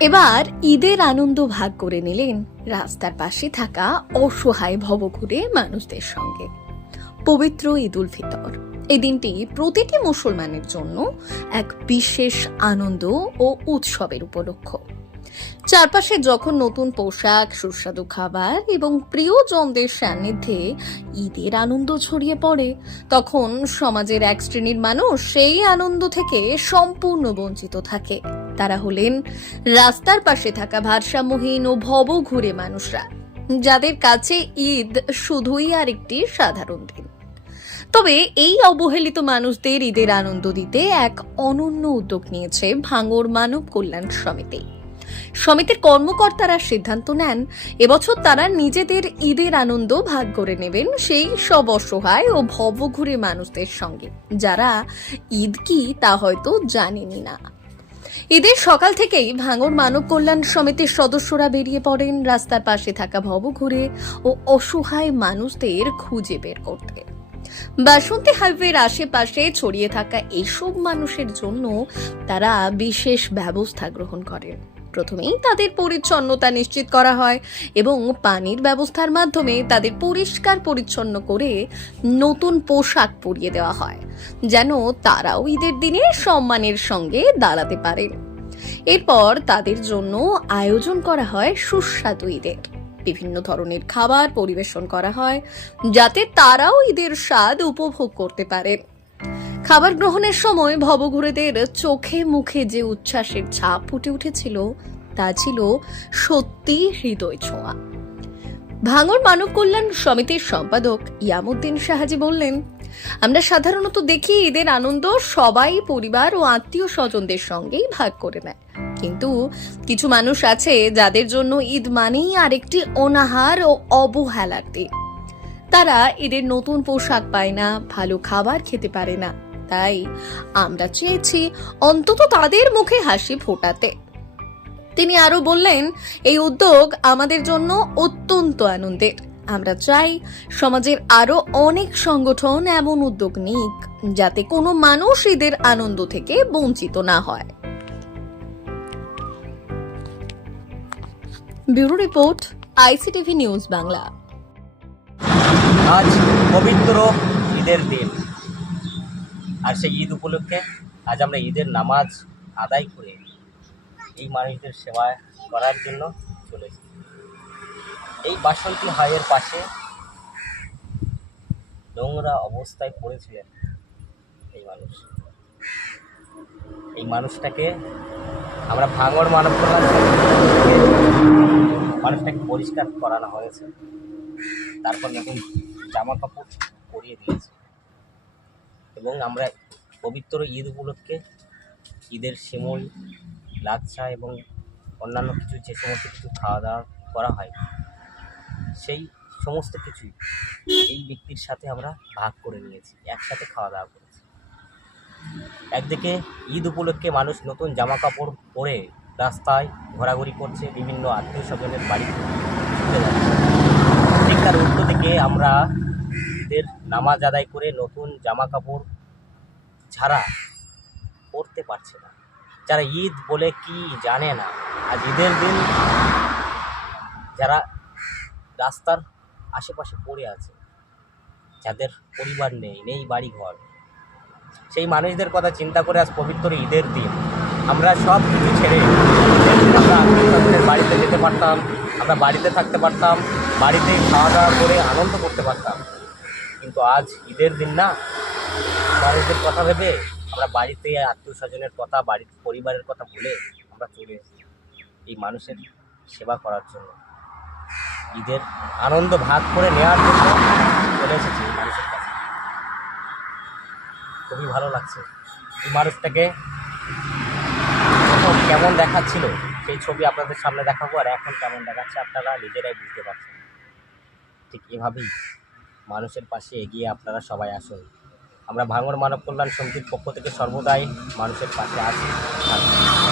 এবার ঈদের আনন্দ ভাগ করে নিলেন রাস্তার পাশে থাকা অসহায় ভবঘুরে মানুষদের সঙ্গে। পবিত্র ঈদ উল ফিতর, এই দিনটি প্রতিটি মুসলমানের জন্য এক বিশেষ আনন্দ ও উৎসবের উপলক্ষ। চারপাশে যখন নতুন পোশাক, সুস্বাদু খাবার এবং প্রিয় প্রিয়জনদের সান্নিধ্যে ঈদের আনন্দ ছড়িয়ে পড়ে, তখন সমাজের এক শ্রেণির মানুষ সেই আনন্দ থেকে সম্পূর্ণ বঞ্চিত থাকে। তারা হলেন রাস্তার পাশে থাকা ভারসাম্যহীন ও ভব ঘুরে মানুষরা, যাদের কাছে ঈদ শুধুই আর একটি সাধারণ দিন। তবে এই অবহেলিত মানুষদের ঈদের আনন্দ দিতে এক অনন্য উদ্যোগ নিয়েছে ভাঙড় মানব কল্যাণ সমিতি। সমিতির কর্মকর্তারা সিদ্ধান্ত নেন, এবছর তারা নিজেদের ঈদের আনন্দ ভাগ করে নেবেন সেই সব অসহায় ও ভবঘুরে মানুষদের সঙ্গে। যারা ঈদ কি তা হয়তো জানেনই না। ঈদের সকাল থেকেই ভাঙড় মানব কল্যাণ সমিতির সদস্যরা বেরিয়ে পড়েন রাস্তার পাশে থাকা ভবঘুরে ও অসহায় মানুষদের খুঁজে বের করতে। বাসন্তী হাইওয়ের আশেপাশে ছড়িয়ে থাকা এইসব মানুষের জন্য তারা বিশেষ ব্যবস্থা গ্রহণ করেন। প্রথমেই তাদের পরিচ্ছন্নতা নিশ্চিত করা হয় এবং পানির ব্যবস্থার মাধ্যমে তাদের পরিষ্কার পরিচ্ছন্ন করে নতুন পোশাক পরিয়ে দেওয়া হয়, যেন তারাও ঈদের দিনে সম্মানের সঙ্গে দাঁড়াতে পারেন এরপর তাদের জন্য আয়োজন করা হয় সুস্বাদু ঈদের। বিভিন্ন ধরনের খাবার পরিবেশন করা হয়, যাতে তারাও ঈদের স্বাদ উপভোগ করতে পারেন খাবার গ্রহণের সময় ভবঘুরেদের চোখে মুখে যে উচ্ছ্বাসের ছাপ ফুটে উঠেছিল, তা ছিল সত্যি হৃদয় ছোঁয়া। ভাঙর মানব কল্যাণ সমিতির সম্পাদক ইয়ামুদ্দিন সাহাজি বললেন, আমরা সাধারণত দেখি ঈদের আনন্দ সবাই পরিবার ও আত্মীয় স্বজনদের সঙ্গেই ভাগ করে নেয়। কিন্তু কিছু মানুষ আছে যাদের জন্য ঈদ মানেই আরেকটি অনাহার ও অবহেলার দিন। তারা ঈদের নতুন পোশাক পায় না, ভালো খাবার খেতে পারে না তাই আমরা চেয়েছি অন্তত তাদের মুখে হাসি ফোটাতে। তিনি আরও বললেন, এই উদ্যোগ আমাদের জন্য অত্যন্ত আনন্দের। আমরা চাই সমাজের আরও অনেক সংগঠন এমন উদ্যোগ নিক, যাতে কোনো মানুষ ঈদের আনন্দ থেকে বঞ্চিত না হয়। Bureau report, ICTV news Bangla. আজ পবিত্র ঈদের দিন। আর সেই ঈদ উপলক্ষে আজ আমরা ঈদের নামাজ আদায় করে এই মানুষদের সেবা করার জন্য চলেছি এই বাসন্তী হাইয়ের পাশে নোংরা অবস্থায় পড়েছিলেন এই মানুষ। এই মানুষটাকে আমরা ভাঙড় মানব মানুষটাকে পরিষ্কার করানো হয়েছে। তারপর নতুন জামা কাপড় পরিয়ে দিয়েছে। এবং আমরা পবিত্র ঈদ উপলক্ষে ঈদের শিমুল, লাচ্ছা এবং অন্যান্য কিছু যে সমস্ত কিছু খাওয়া দাওয়া করা হয়, সেই সমস্ত কিছুই এই ব্যক্তির সাথে আমরা ভাগ করে নিয়েছি, একসাথে খাওয়া দাওয়া করেছি। একদিকে ঈদ উপলক্ষে মানুষ নতুন জামা কাপড় পরে রাস্তায় ঘোরাঘুরি করছে, বিভিন্ন আত্মীয় স্বজনের বাড়ি ছুটে যাচ্ছে। ঠিক তার উল্টো দিকে আমরা ঈদের নামাজ আদায় করে নতুন জামা কাপড় ছাড়া পরতে পারছে না। যারা ঈদ বলে কি জানে না, আজ ঈদের দিন যারা রাস্তার আশেপাশে পড়ে আছে, যাদের পরিবার নেই নেই বাড়ি ঘর সেই মানুষদের কথা চিন্তা করে আজ পবিত্র ঈদের দিন। আমরা সব কিছু ছেড়ে আমরা আত্মীয় বাড়িতে যেতে পারতাম, আমরা বাড়িতে থাকতে পারতাম, বাড়িতে খাওয়া দাওয়া করে আনন্দ করতে পারতাম। কিন্তু আজ ঈদের দিন না? মানুষদের কথা ভেবে আমরা বাড়িতে আত্মীয় স্বজনের কথা, বাড়ির পরিবারের কথা ভুলে আমরা চলে এসেছি এই মানুষের সেবা করার জন্য। ঈদের আনন্দ ভাগ করে নেওয়ার জন্য চলে এসেছি মানুষের কাছে। খুবই ভালো লাগছে এই মানুষটাকে কেমন দেখাচ্ছিল, সেই ছবি আপনাদের সামনে দেখাবো, আর এখন কেমন দেখাচ্ছে আপনারা নিজেরাই বুঝতে পারছেন। ঠিক এভাবেই মানুষের পাশে এগিয়ে আপনারা সবাই আসুন আমরা ভাঙর মানব কল্যাণ সমিতির পক্ষ থেকে সর্বদাই মানুষের পাশে আসি।